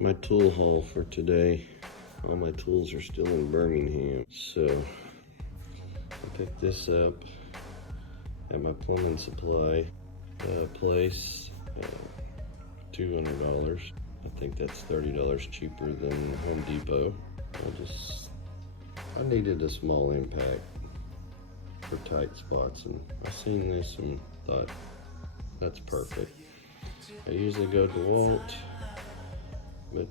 My tool haul for today. All my tools are still in Birmingham. So I picked this up at my plumbing supply place, $200. I think that's $30 cheaper than Home Depot. I needed a small impact for tight spots, and I seen this and thought that's perfect. I usually go to DeWalt, but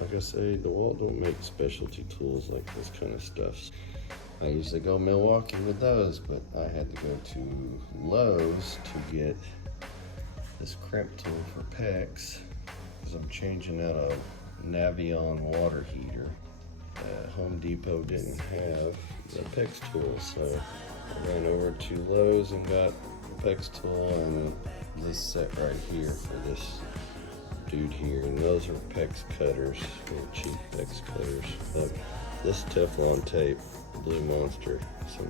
like I say, DeWalt don't make specialty tools like this kind of stuff. I usually go Milwaukee with those, but I had to go to Lowe's to get this crimp tool for PEX because I'm changing out a Navion water heater. Home Depot didn't have the PEX tool, so I ran over to Lowe's and got the PEX tool and this set right here for this dude here, and those are PEX cutters, little cheap PEX cutters. But this Teflon tape, Blue Monster, so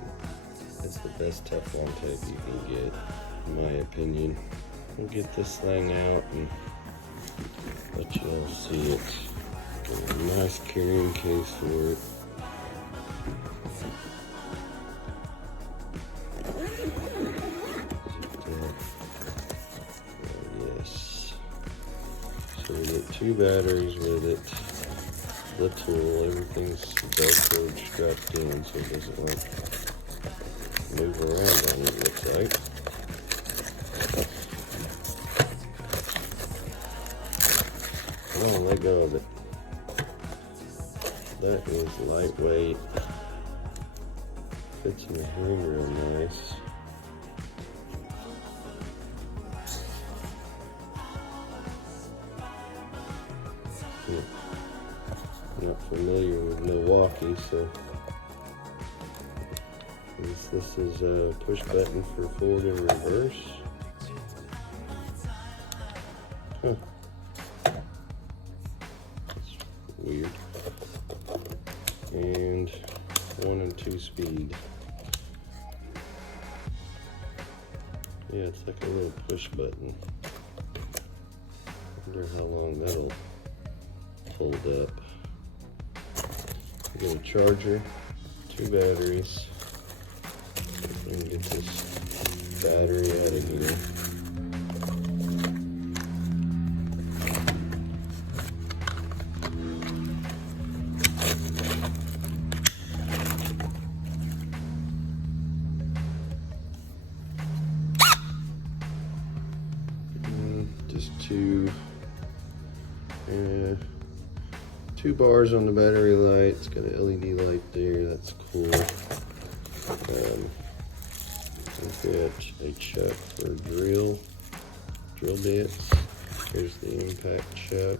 it's the best Teflon tape you can get, in my opinion. We'll get this thing out and let you all see it. Got a nice carrying case for it. Yes. So we get 2 batteries with it. The tool, everything's Velcro strapped in so it doesn't move around on it, looks like. I don't let go of it. That is lightweight. Fits in the hand real nice. I'm not familiar with Milwaukee, so this is a push button for forward and reverse. Huh. That's weird. And 1 and 2 speed. Yeah, it's like a little push button. I wonder how long that'll hold up. I get a charger, 2 batteries. Let me get this battery out of here. Just 2 bars on the battery light. It's got an LED light there, that's cool. I've got a chuck for drill bits. Here's the impact chuck.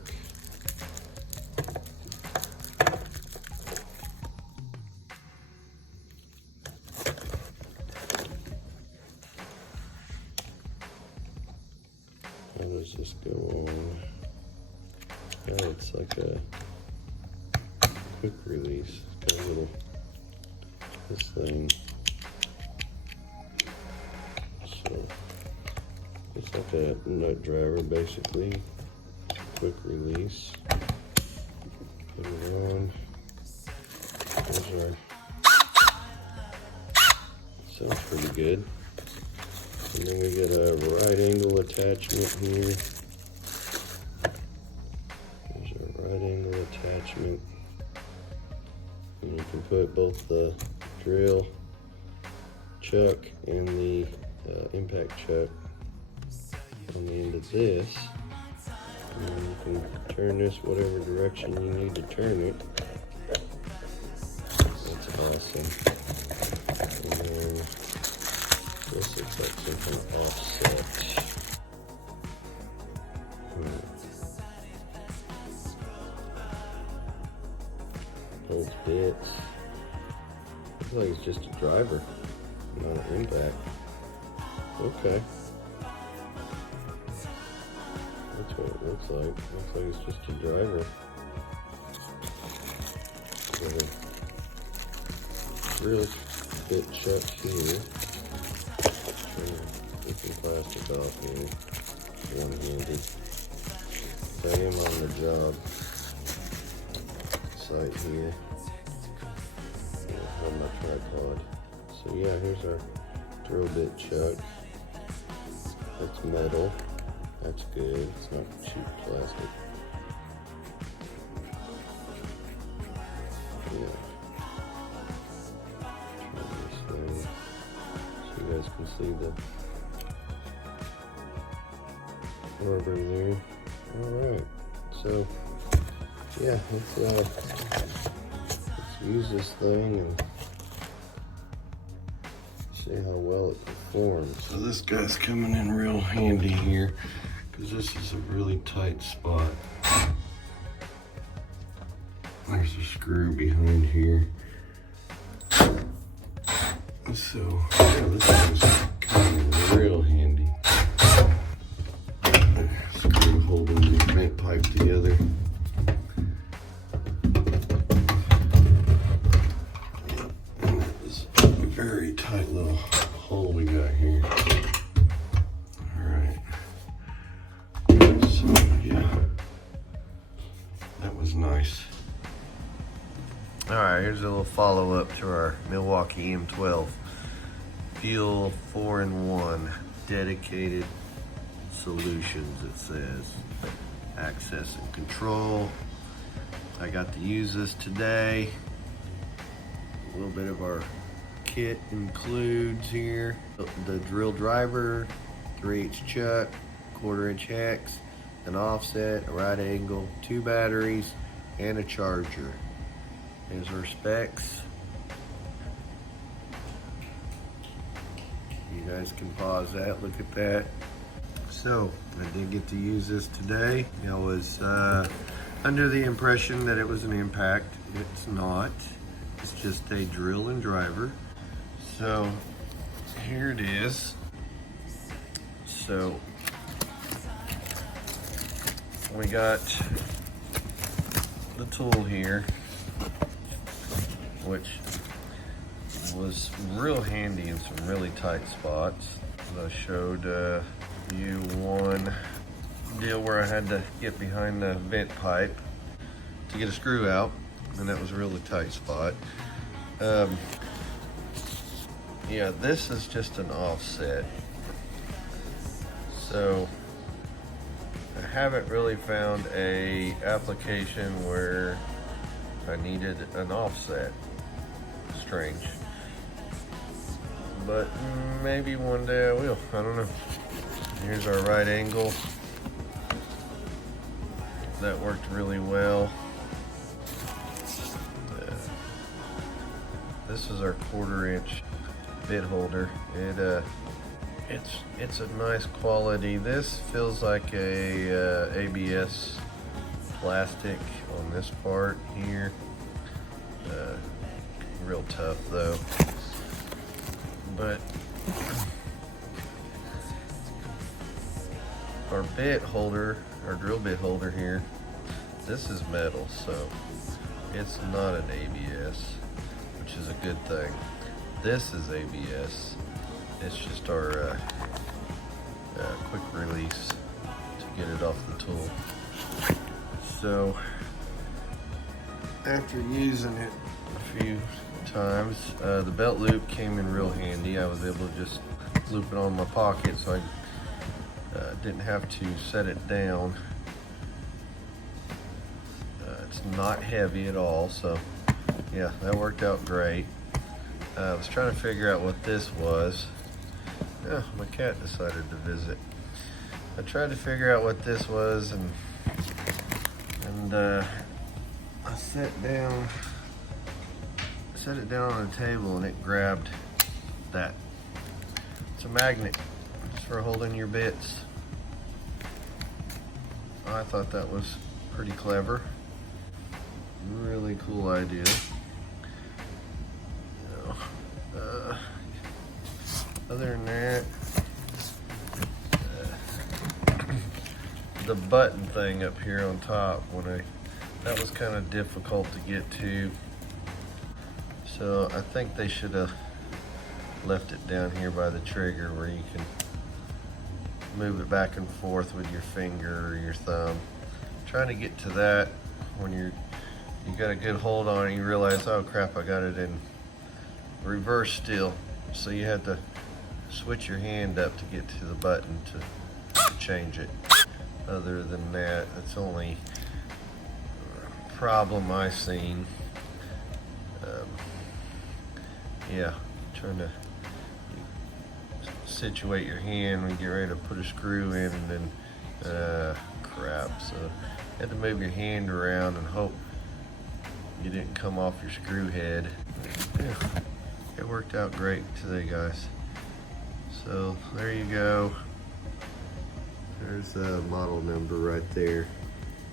How does this go on? Oh, it's like a quick release. It's got a little, this thing. So it's like a nut driver basically. Quick release. Put it on. There's our, sounds pretty good. And then we get a right angle attachment here. There's a right angle attachment. And you can put both the drill chuck and the impact chuck on the end of this. And then you can turn this whatever direction you need to turn it. That's awesome. And then this looks like something offset. Holds bits. Looks like it's just a driver, not an impact. Okay. That's what it looks like. Looks like it's just a driver. Got a drill bit chuck here. Get some plastic off here. One-handed. I am on the job site here. On my tripod. So yeah, here's our drill bit chuck. It's metal. That's good. It's not cheap plastic. Yeah. Turn this thing so you guys can see the rubber there. Alright. So yeah, let's use this thing and see how well it performs. So this guy's coming in real handy here because this is a really tight spot. There's a screw behind here. So yeah, this is coming in real handy. Screw holding the vent pipe together. Very tight little hole we got here. Alright. So yeah. That was nice. Alright, here's a little follow-up to our Milwaukee M12. Fuel 4-in-1. Dedicated solutions, it says. Access and control. I got to use this today. A little bit of our kit includes here the drill driver, 3/8 chuck, 1/4-inch hex, an offset, a right angle, 2 batteries, and a charger. Here's our specs. You guys can pause that, look at that. So I did get to use this today. I was under the impression that it was an impact. It's not. It's just a drill and driver. So here it is. So we got the tool here, which was real handy in some really tight spots. I showed you one deal where I had to get behind the vent pipe to get a screw out, and that was a really tight spot. Yeah, this is just an offset. So I haven't really found a application where I needed an offset. Strange. But maybe one day I will, I don't know. Here's our right angle. That worked really well. This is our 1/4-inch bit holder. It's a nice quality. This feels like a ABS plastic on this part here. Real tough though. But our bit holder, our drill bit holder here, this is metal, so it's not an ABS, which is a good thing. This is ABS. It's just our quick release to get it off the tool. So after using it a few times, the belt loop came in real handy. I was able to just loop it on my pocket, so I didn't have to set it down. It's not heavy at all, so yeah, that worked out great. I was trying to figure out what this was. Oh, my cat decided to visit. I tried to figure out what this was, and I set it down on a table, and it grabbed that. It's a magnet, just for holding your bits. I thought that was pretty clever. Really cool idea. Other than that, the button thing up here on top, that was kind of difficult to get to. So I think they should have left it down here by the trigger where you can move it back and forth with your finger or your thumb trying to get to that when you got a good hold on it, you realize, oh crap, I got it in reverse still. So you had to switch your hand up to get to the button to change it. Other than that, that's the only problem I've seen. Yeah, trying to situate your hand when you get ready to put a screw in, and then crap. So you had to move your hand around and hope you didn't come off your screw head. Yeah, it worked out great today, guys. So there you go. There's the model number right there,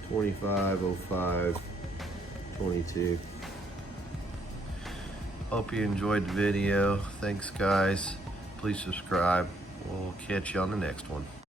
250522. Hope you enjoyed the video. Thanks, guys. Please subscribe. We'll catch you on the next one.